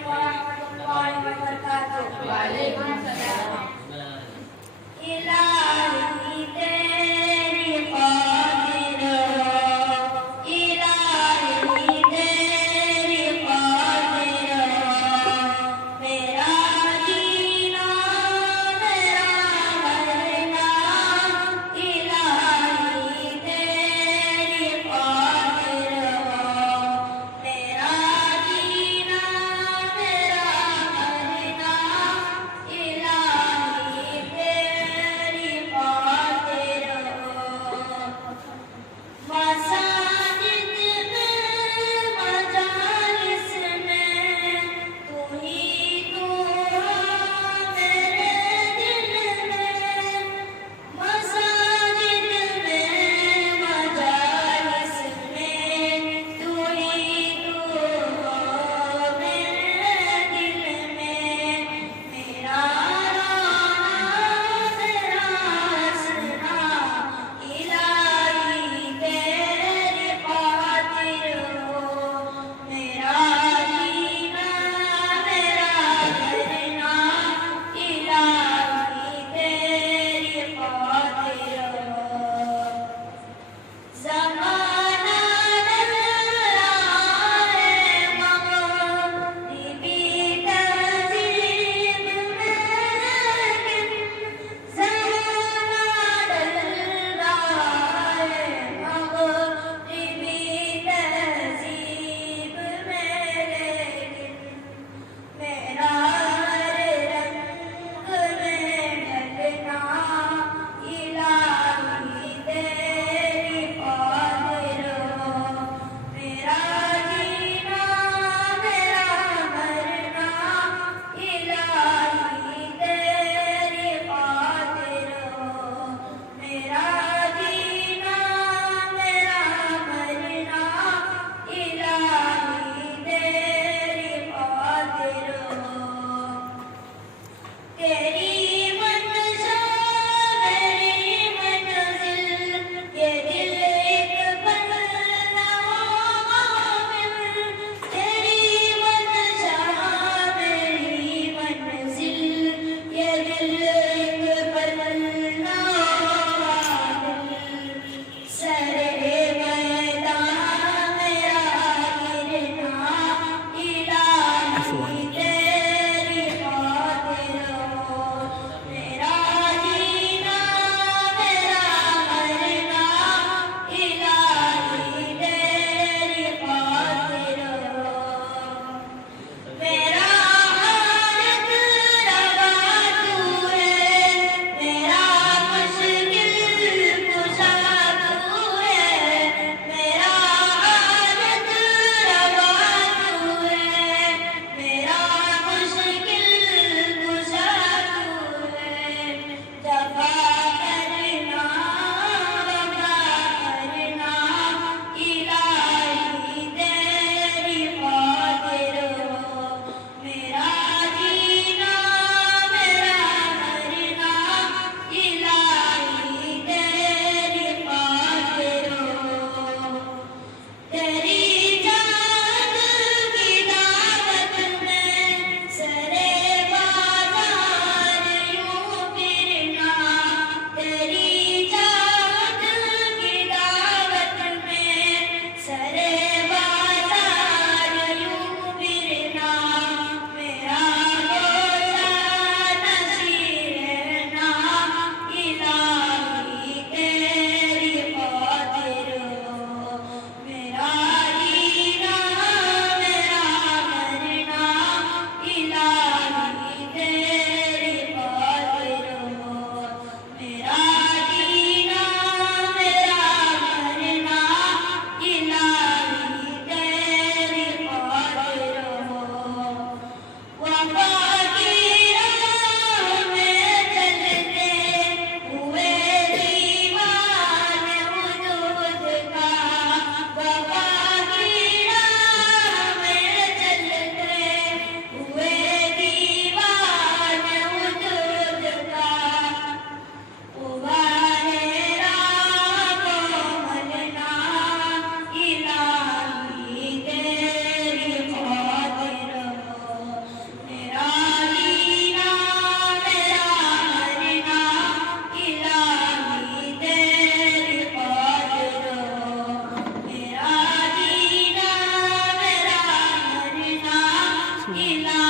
warahmatullahi wabarakatuh. Waalaikumsalam. Ilahi teri qadir ho, ilahi teri qadir ho, mera jeena mera marna, ilahi teri qadir ho, mera jeena mera marna, ilahi teri qadir ho। मसाजिद में मजालिस में तू ही तू हो मेरे दिल में, मसाजिद में मजालिस में तू ही तू हो मेरे दिल में, मेरा रोना तेरा हंसना, इलाही तेरे खातिर हो, मेरा जीना मेरा मरना, इलाही तेरे खातिर हो। ज़माना बदल रहा है मग़रिबी तहज़ीब में, लेकिन ज़माना बदल रहा है मग़रिबी तहज़ीब में, लेकिन मेरा हर रंग में ढलना, इलाही तेरी क़ादिर हो, मेरा जीना मेरा मरना, इलाही तेरी क़ादिर हो, मेरा जीना मेरा मरना, इलाही तेरी क़ादिर हो। तेरी मंशा मेरी मंजिल, ये दिल एक पल न होगा कामिल, तेरी मंशा मेरी मंजिल, ये दिल एक पल न होगा कामिल, सरे मैदान मेरा गिरना, इलाही तेरी क़ादिर हो, मेरा जीना मेरा मरना, इलाही तेरी क़ादिर हो। मेरा हाजत रवा तू है, मेरा मुश्किल कुशा तू है, मेरा हाजत रवा तू है, मेरा इलाही